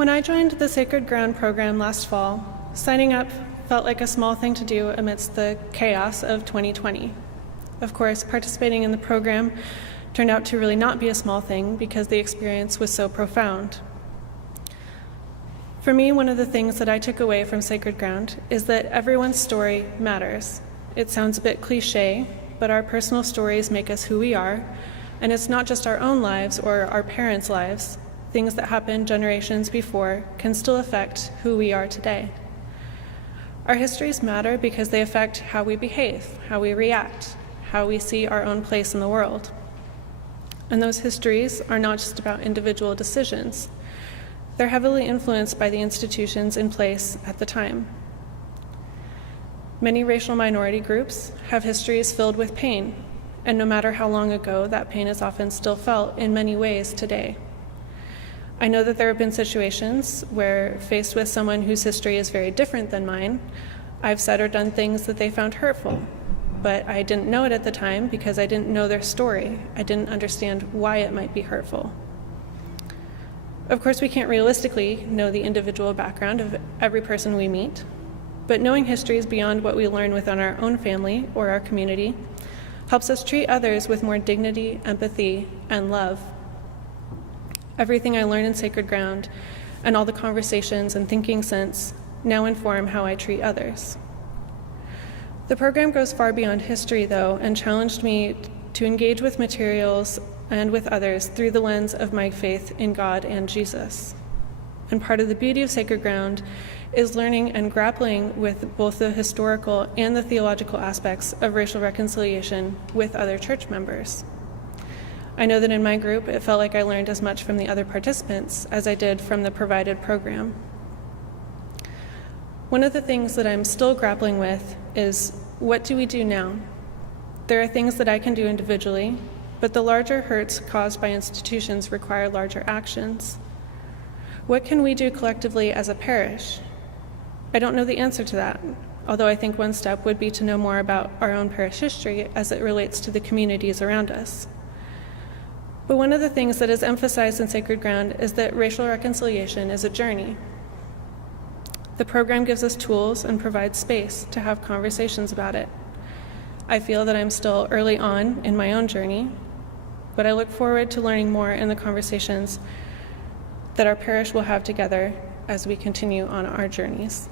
When I joined the Sacred Ground program last fall, signing up felt like a small thing to do amidst the chaos of 2020. Of course, participating in the program turned out to really not be a small thing because the experience was so profound. For me, one of the things that I took away from Sacred Ground is that everyone's story matters. It sounds a bit cliche, but our personal stories make us who we are, and it's not just our own lives or our parents' lives. Things that happened generations before can still affect who we are today. Our histories matter because they affect how we behave, how we react, how we see our own place in the world. And those histories are not just about individual decisions. They're heavily influenced by the institutions in place at the time. Many racial minority groups have histories filled with pain, and no matter how long ago, that pain is often still felt in many ways today. I know that there have been situations where, faced with someone whose history is very different than mine, I've said or done things that they found hurtful, but I didn't know it at the time because I didn't know their story. I didn't understand why it might be hurtful. Of course, we can't realistically know the individual background of every person we meet, but knowing histories beyond what we learn within our own family or our community helps us treat others with more dignity, empathy, and love. Everything I learned in Sacred Ground and all the conversations and thinking since now inform how I treat others. The program goes far beyond history, though, and challenged me to engage with materials and with others through the lens of my faith in God and Jesus. And part of the beauty of Sacred Ground is learning and grappling with both the historical and the theological aspects of racial reconciliation with other church members. I know that in my group, it felt like I learned as much from the other participants as I did from the provided program. One of the things that I'm still grappling with is, what do we do now? There are things that I can do individually, but the larger hurts caused by institutions require larger actions. What can we do collectively as a parish? I don't know the answer to that, although I think one step would be to know more about our own parish history as it relates to the communities around us. But one of the things that is emphasized in Sacred Ground is that racial reconciliation is a journey. The program gives us tools and provides space to have conversations about it. I feel that I'm still early on in my own journey, but I look forward to learning more in the conversations that our parish will have together as we continue on our journeys.